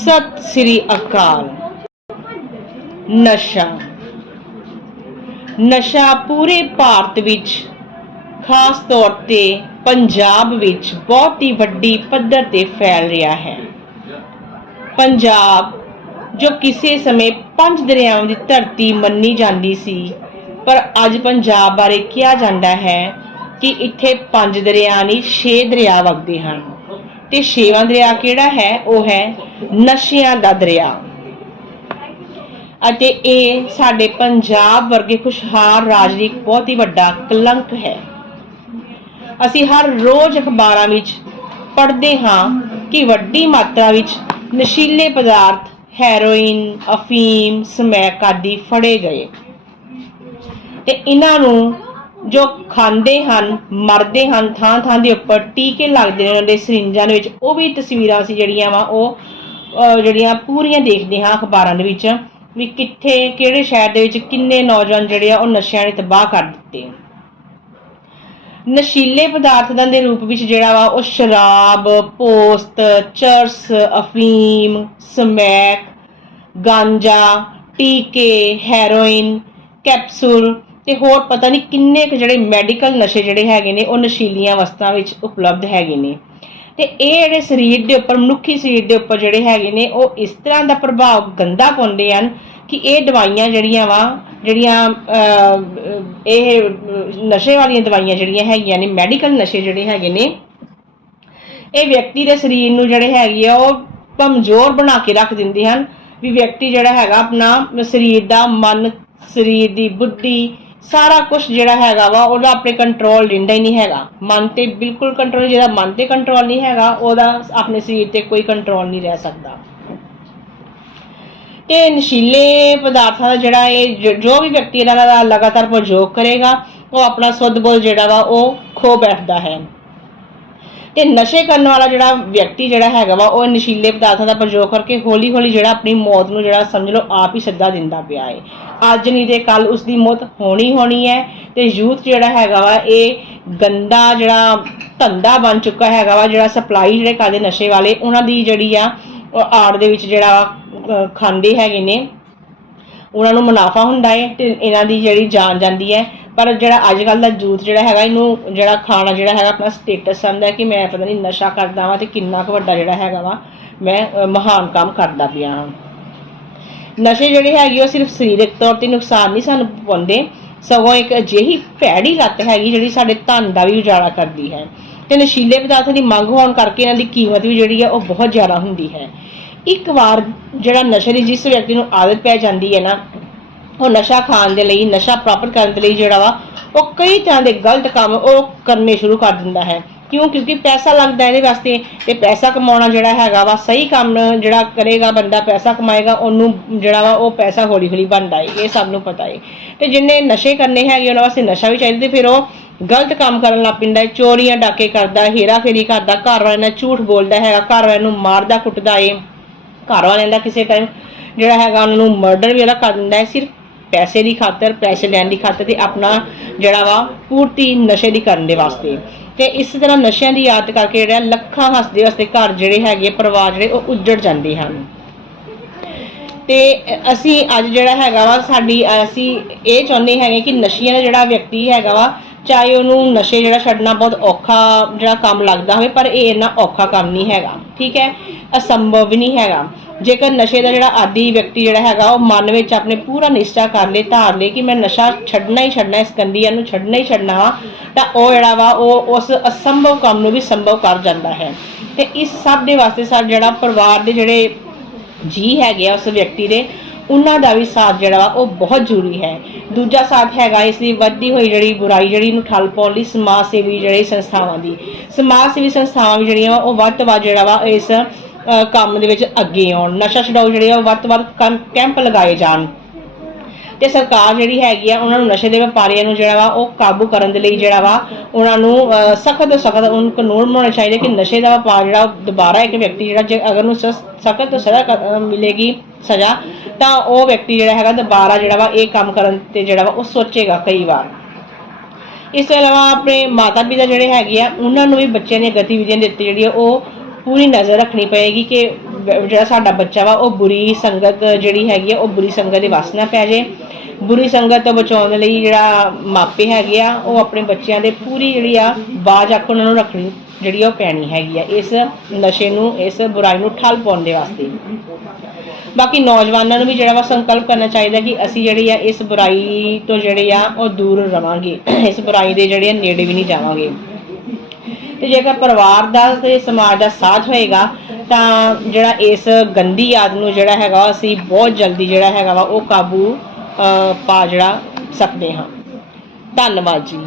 ਸਤਿ ਸ੍ਰੀ ਅਕਾਲ। ਨਸ਼ਾ। ਨਸ਼ਾ ਪੂਰੇ ਭਾਰਤ ਵਿੱਚ, ਖਾਸ ਤੌਰ ਤੇ ਪੰਜਾਬ ਵਿੱਚ ਬਹੁਤ ਹੀ ਵੱਡੀ ਪੱਧਰ ਤੇ ਫੈਲ ਰਿਹਾ ਹੈ। ਪੰਜਾਬ, ਜੋ ਕਿਸੇ ਸਮੇਂ ਪੰਜ ਦਰਿਆਵਾਂ ਦੀ ਧਰਤੀ ਮੰਨੀ ਜਾਂਦੀ ਸੀ, ਪਰ ਅੱਜ ਪੰਜਾਬ ਬਾਰੇ ਕਿਹਾ ਜਾਂਦਾ ਹੈ ਕਿ ਇੱਥੇ ਪੰਜ ਦਰਿਆ ਨਹੀਂ, ਛੇ ਦਰਿਆ ਵਗਦੇ ਹਨ। ਤੇ ਛੇਵਾਂ ਦਰਿਆ ਕਿਹੜਾ ਹੈ? ਉਹ ਹੈ ਨਸ਼ਿਆਂ ਦਾ ਦਰਿਆ। ਅਤੇ ਇਹ ਸਾਡੇ ਪੰਜਾਬ ਵਰਗੇ ਖੁਸ਼ਹਾਲ ਰਾਜ ਲਈ ਬਹੁਤ ਹੀ ਵੱਡਾ ਕਲੰਕ ਹੈ। ਅਸੀਂ ਹਰ ਰੋਜ਼ ਅਖਬਾਰਾਂ ਵਿੱਚ ਪੜ੍ਹਦੇ ਹਾਂ ਕਿ ਵੱਡੀ ਮਾਤਰਾ ਵਿੱਚ ਨਸ਼ੀਲੇ ਪਦਾਰਥ, ਹੈਰੋਇਨ, ਅਫੀਮ, ਸਮੈਕ ਆਦਿ ਫੜੇ ਗਏ। ਤੇ ਇਹਨਾਂ ਨੂੰ ਜੋ ਖਾਂਦੇ ਹਨ, ਮਰਦੇ ਹਨ ਥਾਂ ਥਾਂ ਦੇ ਉੱਪਰ ਟੀਕੇ ਲੱਗਦੇ ਨੇ, ਉਹਨਾਂ ਦੇ ਸਰਿੰਜਾਂ ਦੇ ਵਿੱਚ, ਉਹ ਵੀ ਤਸਵੀਰਾਂ ਸੀ ਜਿਹੜੀਆਂ ਵਾ, ਉਹ ਜਿਹੜੀਆਂ ਪੂਰੀਆਂ ਦੇਖਦੇ ਹਾਂ ਅਖਬਾਰਾਂ ਦੇ ਵਿੱਚ ਵੀ ਕਿੱਥੇ, ਕਿਹੜੇ ਸ਼ਹਿਰ ਦੇ ਵਿੱਚ ਕਿੰਨੇ ਨੌਜਵਾਨ ਜਿਹੜੇ ਆ, ਉਹ ਨਸ਼ਿਆਂ ਨੇ ਤਬਾਹ ਕਰ ਦਿੱਤੇ ਨਸ਼ੀਲੇ ਪਦਾਰਥਾਂ ਦੇ ਰੂਪ ਵਿੱਚ ਜਿਹੜਾ ਵਾ, ਉਹ ਸ਼ਰਾਬ, ਪੋਸਤ, ਚਰਸ, ਅਫੀਮ, ਸਮੈਕ, ਗਾਂਜਾ, ਟੀਕੇ, ਹੈਰੋਇਨ, ਕੈਪਸੂਲ ਤੇ ਹੋਰ ਪਤਾ ਨਹੀਂ ਕਿੰਨੇ ਕੁ ਜਿਹੜੇ ਮੈਡੀਕਲ ਨਸ਼ੇ ਜਿਹੜੇ ਹੈਗੇ ਨੇ, ਉਹ ਨਸ਼ੀਲੀਆਂ ਵਸਤਾਂ ਵਿੱਚ ਉਪਲਬਧ ਹੈਗੇ ਨੇ। ਤੇ ਇਹ ਜਿਹੜੇ ਸਰੀਰ ਦੇ ਉੱਪਰ, ਮਨੁੱਖੀ ਸਰੀਰ ਦੇ ਉੱਪਰ ਜਿਹੜੇ ਹੈਗੇ ਨੇ, ਉਹ ਇਸ ਤਰ੍ਹਾਂ ਦਾ ਪ੍ਰਭਾਵ ਗੰਦਾ ਪਾਉਂਦੇ ਹਨ ਕਿ ਇਹ ਦਵਾਈਆਂ ਜਿਹੜੀਆਂ ਵਾ, ਜਿਹੜੀਆਂ ਇਹ ਨਸ਼ੇ ਵਾਲੀਆਂ ਦਵਾਈਆਂ ਜਿਹੜੀਆਂ ਹੈਗੀਆਂ ਨੇ ਮੈਡੀਕਲ ਨਸ਼ੇ ਜਿਹੜੇ ਹੈਗੇ ਨੇ, ਇਹ ਵਿਅਕਤੀ ਦੇ ਸਰੀਰ ਨੂੰ ਜਿਹੜੇ ਹੈਗੇ ਆ, ਉਹ ਕਮਜ਼ੋਰ ਬਣਾ ਕੇ ਰੱਖ ਦਿੰਦੇ ਹਨ। ਵੀ ਵਿਅਕਤੀ ਜਿਹੜਾ ਹੈਗਾ ਆਪਣਾ ਸਰੀਰ ਦਾ ਮਨ, ਸਰੀਰ ਦੀ ਬੁੱਧੀ ਸਾਰਾ ਕੁਝ ਜਿਹੜਾ ਹੈਗਾ ਵਾ, ਉਹਦਾ ਆਪਣੇ ਕੰਟਰੋਲ ਰਹਿੰਦਾ ਹੀ ਨਹੀਂ ਹੈਗਾ। ਮਨ ਤੇ ਬਿਲਕੁਲ ਕੰਟਰੋਲ ਜਿਹਦਾ ਮਨ ਤੇ ਕੰਟਰੋਲ ਨਹੀਂ ਹੈਗਾ, ਉਹਦਾ ਆਪਣੇ ਸਰੀਰ ਤੇ ਕੋਈ ਕੰਟਰੋਲ ਨਹੀਂ ਰਹਿ ਸਕਦਾ। ਤੇ ਨਸ਼ੀਲੇ ਪਦਾਰਥਾਂ ਦਾ ਜਿਹੜਾ ਇਹ ਜੋ ਵੀ ਵਿਅਕਤੀ ਇਹਨਾਂ ਦਾ ਲਗਾਤਾਰ ਪ੍ਰਯੋਗ ਕਰੇਗਾ, ਉਹ ਆਪਣਾ ਸੁੱਧ ਬੁੱਧ ਜਿਹੜਾ ਵਾ, ਉਹ ਖੋ ਬੈਠਦਾ ਹੈ। ਤੇ ਨਸ਼ੇ ਕਰਨ ਵਾਲਾ ਜਿਹੜਾ ਵਿਅਕਤੀ ਜਿਹੜਾ ਹੈਗਾ ਵਾ ਉਹ ਨਸ਼ੀਲੇ ਪਦਾਰਥਾਂ ਦਾ ਪ੍ਰਯੋਗ ਕਰਕੇ ਹੌਲੀ ਹੌਲੀ ਜਿਹੜਾ ਆਪਣੀ ਮੌਤ ਨੂੰ ਜਿਹੜਾ ਸਮਝ ਲਓ ਆਪ ਹੀ ਸੱਦਾ ਦਿੰਦਾ ਪਿਆ ਹੈ ਅੱਜ ਨਹੀਂ ਤੇ ਕੱਲ ਉਸ ਦੀ ਮੌਤ ਹੋਣੀ ਹੋਣੀ ਹੈ ਤੇ ਯੂਥ ਜਿਹੜਾ ਹੈਗਾ ਵਾ ਇਹ ਗੰਦਾ ਜਿਹੜਾ ਧੰਦਾ ਬਣ ਚੁੱਕਾ ਹੈਗਾ ਵਾ ਜਿਹੜਾ ਸਪਲਾਈ ਜਿਹੜੇ ਕਰਦੇ ਨਸ਼ੇ ਵਾਲੇ ਉਹਨਾਂ ਦੀ ਜਿਹੜੀ ਆ ਉਹ ਆੜ ਦੇ ਵਿੱਚ ਜਿਹੜਾ ਅਹ, ਖਾਂਦੇ ਹੈਗੇ ਨੇ। ਉਹਨਾਂ ਨੂੰ ਮੁਨਾਫਾ ਹੁੰਦਾ ਹੈ ਤੇ ਇਹਨਾਂ ਦੀ ਜਿਹੜੀ ਜਾਨ ਜਾਂਦੀ ਹੈ ਪਰ ਜਿਹੜਾ ਅੱਜ ਕੱਲ ਦਾ ਯੂਥ ਜਿਹੜਾ ਹੈਗਾ, ਇਹਨੂੰ ਜਿਹੜਾ ਖਾਣਾ ਜਿਹੜਾ ਹੈਗਾ ਆਪਣਾ ਸਟੇਟਸ ਸਮਝਦਾ ਕਿ ਮੈਂ ਪਤਾ ਨਹੀਂ ਨਸ਼ਾ ਕਰਦਾ ਵਾਂ ਤੇ ਕਿੰਨਾ ਕੁ ਵੱਡਾ ਜਿਹੜਾ ਹੈਗਾ ਵਾ, ਮੈਂ ਮਹਾਨ ਕੰਮ ਕਰਦਾ ਪਿਆ ਹਾਂ ਨਸ਼ੇ ਜਿਹੜੇ ਹੈਗੇ ਉਹ ਸਿਰਫ ਸਰੀਰਕ ਤੌਰ ਤੇ ਨੁਕਸਾਨ ਨਹੀਂ ਸਾਨੂੰ ਪਹੁੰਚਾਉਂਦੇ ਸਗੋਂ ਇੱਕ ਅਜਿਹੀ ਭੈੜੀ ਲੱਤ ਹੈਗੀ ਜਿਹੜੀ ਸਾਡੇ ਧਨ ਦਾ ਵੀ ਉਜਾੜਾ ਕਰਦੀ ਹੈ। ਤੇ ਨਸ਼ੀਲੇ ਪਦਾਰਥਾਂ ਦੀ ਮੰਗ ਹੋਣ ਕਰਕੇ ਇਹਨਾਂ ਦੀ ਕੀਮਤ ਵੀ ਜਿਹੜੀ ਹੈ ਉਹ ਬਹੁਤ ਜ਼ਿਆਦਾ ਹੁੰਦੀ ਹੈ। ਇੱਕ ਵਾਰ ਜਿਹੜਾ ਨਸ਼ੇ ਦੀ ਜਿਸ ਵਿਅਕਤੀ ਨੂੰ ਆਦਤ ਪੈ ਜਾਂਦੀ ਹੈ ਨਾ ਉਹ ਨਸ਼ਾ ਖਾਣ ਦੇ ਲਈ, ਨਸ਼ਾ ਪ੍ਰਾਪਤ ਕਰਨ ਦੇ ਲਈ ਜਿਹੜਾ ਵਾ, ਉਹ ਕਈ ਤਰ੍ਹਾਂ ਦੇ ਗਲਤ ਕੰਮ ਉਹ ਕਰਨੇ ਸ਼ੁਰੂ ਕਰ ਦਿੰਦਾ ਹੈ। ਕਿਉਂ? ਕਿਉਂਕਿ ਪੈਸਾ ਲੱਗਦਾ ਇਹਦੇ ਵਾਸਤੇ ਤੇ ਪੈਸਾ ਕਮਾਉਣਾ ਜਿਹੜਾ ਹੈਗਾ ਵਾ, ਸਹੀ ਕੰਮ ਜਿਹੜਾ ਕਰੇਗਾ, ਬੰਦਾ ਪੈਸਾ ਕਮਾਏਗਾ, ਉਹਨੂੰ ਜਿਹੜਾ ਵਾ, ਉਹ ਪੈਸਾ ਹੌਲੀ ਹੌਲੀ ਬਣਦਾ ਏ, ਇਹ ਸਭ ਨੂੰ ਪਤਾ ਏ। ਤੇ ਜਿੰਨੇ ਨਸ਼ੇ ਕਰਨੇ ਹੈਗੇ ਉਹਨਾਂ ਵਾਸਤੇ ਨਸ਼ਾ ਵੀ ਚਾਹੀਦਾ ਤੇ ਫਿਰ ਉਹ ਗਲਤ ਕੰਮ ਕਰਨ ਲੱਗ ਪੈਂਦਾ ਚੋਰੀਆਂ ਡਾਕੇ ਕਰਦਾ ਹੇਰਾ ਫੇਰੀ ਕਰਦਾ, ਘਰ ਵਾਲਿਆਂ ਨਾਲ ਝੂਠ ਬੋਲਦਾ ਹੈਗਾ, ਘਰ ਵਾਲਿਆਂ ਨੂੰ ਮਾਰਦਾ ਕੁੱਟਦਾ ਏ, ਘਰ ਵਾਲਿਆਂ ਦਾ ਕਿਸੇ ਟਾਈਮ ਜਿਹੜਾ ਹੈਗਾ ਉਹਨਾਂ ਨੂੰ ਮਰਡਰ ਵੀ ਉਹਦਾ ਕਰ ਦਿੰਦਾ ਹੈ ਸਿਰਫ ਪੈਸੇ ਦੀ ਖਾਤਰ, ਪੈਸੇ ਲੈਣ ਦੀ ਖਾਤਰ ਤੇ ਆਪਣਾ ਜਿਹੜਾ ਵਾ ਪੂਰਤੀ ਨਸ਼ੇ ਦੀ ਕਰਨ ਦੇ ਵਾਸਤੇ। ਤੇ ਇਸੇ ਤਰ੍ਹਾਂ ਨਸ਼ਿਆਂ ਦੀ ਯਾਦ ਕਰਕੇ ਜਿਹੜਾ ਲੱਖਾਂ ਹੱਸਦੇ ਹੱਸਦੇ ਘਰ ਜਿਹੜੇ ਹੈਗੇ ਪਰਿਵਾਰ ਜਿਹੜੇ ਉਹ ਉੱਜੜ ਜਾਂਦੇ ਹਨ। ਤੇ ਅਸੀਂ ਅੱਜ ਜਿਹੜਾ ਹੈਗਾ ਵਾ, ਸਾਡੀ, ਅਸੀਂ ਇਹ ਚਾਹੁੰਦੇ ਹੈਗੇ ਕਿ ਨਸ਼ਿਆਂ ਦਾ ਜਿਹੜਾ ਵਿਅਕਤੀ ਹੈਗਾ ਵਾ ਚਾਹੇ ਉਹਨੂੰ ਨਸ਼ੇ ਜਿਹੜਾ ਛੱਡਣਾ ਬਹੁਤ ਔਖਾ ਜਿਹੜਾ ਕੰਮ ਲੱਗਦਾ ਹੋਵੇ, ਪਰ ਇਹ ਇੰਨਾ ਔਖਾ ਕੰਮ ਨਹੀਂ ਹੈਗਾ, ਠੀਕ ਹੈ? ਅਸੰਭਵ ਵੀ ਨਹੀਂ ਹੈਗਾ। ਜੇਕਰ ਨਸ਼ੇ ਦਾ ਜਿਹੜਾ ਆਦੀ ਵਿਅਕਤੀ ਜਿਹੜਾ ਹੈਗਾ, ਉਹ ਮਨ ਵਿੱਚ ਆਪਣੇ ਪੂਰਾ ਨਿਸ਼ਚਾ ਕਰ ਲੇ, ਧਾਰ ਲੇ ਕਿ ਮੈਂ ਨਸ਼ਾ ਛੱਡਣਾ ਹੀ ਛੱਡਣਾ, ਇਸ ਗੰਦੀਆਂ ਨੂੰ ਛੱਡਣਾ ਹੀ ਛੱਡਣਾ ਵਾ, ਤਾਂ ਉਹ ਜਿਹੜਾ ਵਾ, ਉਹ ਉਸ ਅਸੰਭਵ ਕੰਮ ਨੂੰ ਵੀ ਸੰਭਵ ਕਰ ਜਾਂਦਾ ਹੈ। ਤੇ ਇਸ ਸਭ ਦੇ ਵਾਸਤੇ ਸਾ ਜਿਹੜਾ ਪਰਿਵਾਰ ਦੇ ਜਿਹੜੇ ਜੀ ਹੈਗੇ ਆ ਉਸ ਵਿਅਕਤੀ ਦੇ ਉਹਨਾਂ ਦਾ ਵੀ ਸਾਥ ਜਿਹੜਾ ਵਾ ਉਹ ਬਹੁਤ ਜ਼ਰੂਰੀ ਹੈ। ਦੂਜਾ ਸਾਥ ਹੈਗਾ ਇਸ ਦੀ ਵੱਧਦੀ ਹੋਈ ਜਿਹੜੀ ਬੁਰਾਈ ਜਿਹੜੀ ਨੂੰ ਠੱਲ ਪਾਉਣ ਲਈ ਸਮਾਜ ਸੇਵੀ ਜਿਹੜੀ ਸੰਸਥਾਵਾਂ ਦੀ। ਸਮਾਜ ਸੇਵੀ ਸੰਸਥਾਵਾਂ ਵੀ ਜਿਹੜੀਆਂ ਵਾ ਉਹ ਵੱਧ ਤੋਂ ਵੱਧ ਜਿਹੜਾ ਵਾ ਇਸ ਕੰਮ ਦੇ ਵਿੱਚ ਅੱਗੇ ਆਉਣ। ਨਸ਼ਾ ਛਡਾਊ ਜਿਹੜੇ ਆ ਉਹ ਵੱਧ ਤੋਂ ਵੱਧ ਕੈਂਪ- ਕੈਂਪ ਲਗਾਏ ਜਾਣ। ਤੇ ਸਰਕਾਰ ਜਿਹੜੀ ਹੈਗੀ ਆ, ਉਹਨਾਂ ਨੂੰ ਨਸ਼ੇ ਦੇ ਵਪਾਰੀਆਂ ਨੂੰ ਜਿਹੜਾ ਵਾ, ਉਹ ਕਾਬੂ ਕਰਨ ਦੇ ਲਈ ਜਿਹੜਾ ਵਾ, ਉਹਨਾਂ ਨੂੰ ਸਖਤ ਤੋਂ ਸਖਤ ਉਹਨਾਂ ਕਾਨੂੰਨ ਬਣਾਉਣੇ ਚਾਹੀਦੇ ਕਿ ਨਸ਼ੇ ਦਾ ਵਪਾਰ ਜਿਹੜਾ, ਉਹ ਦੁਬਾਰਾ ਇੱਕ ਵਿਅਕਤੀ ਜਿਹੜਾ, ਜੇ ਅਗਰ ਨੂੰ ਸਖਤ ਤੋਂ ਸਜ਼ਾ ਮਿਲੇਗੀ ਸਜ਼ਾ, ਤਾਂ ਉਹ ਵਿਅਕਤੀ ਜਿਹੜਾ ਹੈਗਾ ਦੁਬਾਰਾ ਜਿਹੜਾ ਵਾ, ਇਹ ਕੰਮ ਕਰਨ ਤੇ ਜਿਹੜਾ ਵਾ, ਉਹ ਸੋਚੇਗਾ ਕਈ ਵਾਰ। ਇਸ ਤੋਂ ਇਲਾਵਾ ਆਪਣੇ ਮਾਤਾ ਪਿਤਾ ਜਿਹੜੇ ਹੈਗੇ ਆ, ਉਹਨਾਂ ਨੂੰ ਵੀ ਬੱਚਿਆਂ ਦੀਆਂ ਗਤੀਵਿਧੀਆਂ ਦੇ ਉੱਤੇ ਜਿਹੜੀ ਆ, ਉਹ ਪੂਰੀ ਨਜ਼ਰ ਰੱਖਣੀ ਪਏਗੀ ਕਿ ਜਿਹੜਾ ਸਾਡਾ ਬੱਚਾ ਵਾ, ਉਹ ਬੁਰੀ ਸੰਗਤ ਜਿਹੜੀ ਹੈਗੀ ਆ, ਉਹ ਬੁਰੀ ਸੰਗਤ ਦੇ ਵਸ ਨਾ ਪੈ ਜੇ। ਬੁਰੀ ਸੰਗਤ ਤੋਂ ਬਚਾਉਣ ਲਈ ਜਿਹੜਾ ਮਾਪੇ ਹੈਗੇ ਆ, ਉਹ ਆਪਣੇ ਬੱਚਿਆਂ ਦੇ ਪੂਰੀ ਜਿਹੜੀ ਆ ਬਾਜ ਅੱਖ ਉਹਨਾਂ ਨੂੰ ਰੱਖਣੀ, ਜਿਹੜੀ ਆ ਉਹ ਪੈਣੀ ਹੈਗੀ ਆ, ਇਸ ਨਸ਼ੇ ਨੂੰ, ਇਸ ਬੁਰਾਈ ਨੂੰ ਠੱਲ ਪਾਉਣ ਦੇ ਵਾਸਤੇ। ਬਾਕੀ ਨੌਜਵਾਨਾਂ ਨੂੰ ਵੀ ਜਿਹੜਾ ਵਾ ਸੰਕਲਪ ਕਰਨਾ ਚਾਹੀਦਾ ਕਿ ਅਸੀਂ ਜਿਹੜੀ ਆ ਇਸ ਬੁਰਾਈ ਤੋਂ ਜਿਹੜੇ ਆ, ਉਹ ਦੂਰ ਰਵਾਂਗੇ। ਇਸ ਬੁਰਾਈ ਦੇ ਜਿਹੜੇ ਆ ਨੇੜੇ ਵੀ ਨਹੀਂ ਜਾਵਾਂਗੇ। ਤੇ ਜੇਕਰ ਪਰਿਵਾਰ ਦਾ ਤੇ ਸਮਾਜ ਦਾ ਸਾਥ ਹੋਏਗਾ, ਤਾਂ ਜਿਹੜਾ ਇਸ ਗੰਦੀ ਆਦਤ ਨੂੰ ਜਿਹੜਾ ਹੈਗਾ ਵਾ, ਅਸੀਂ ਬਹੁਤ ਜਲਦੀ ਜਿਹੜਾ ਹੈਗਾ ਵਾ, ਉਹ ਕਾਬੂ ਪਾ ਜਿਹੜਾ ਸਕਦੇ ਹਾਂ। ਧੰਨਵਾਦ ਜੀ।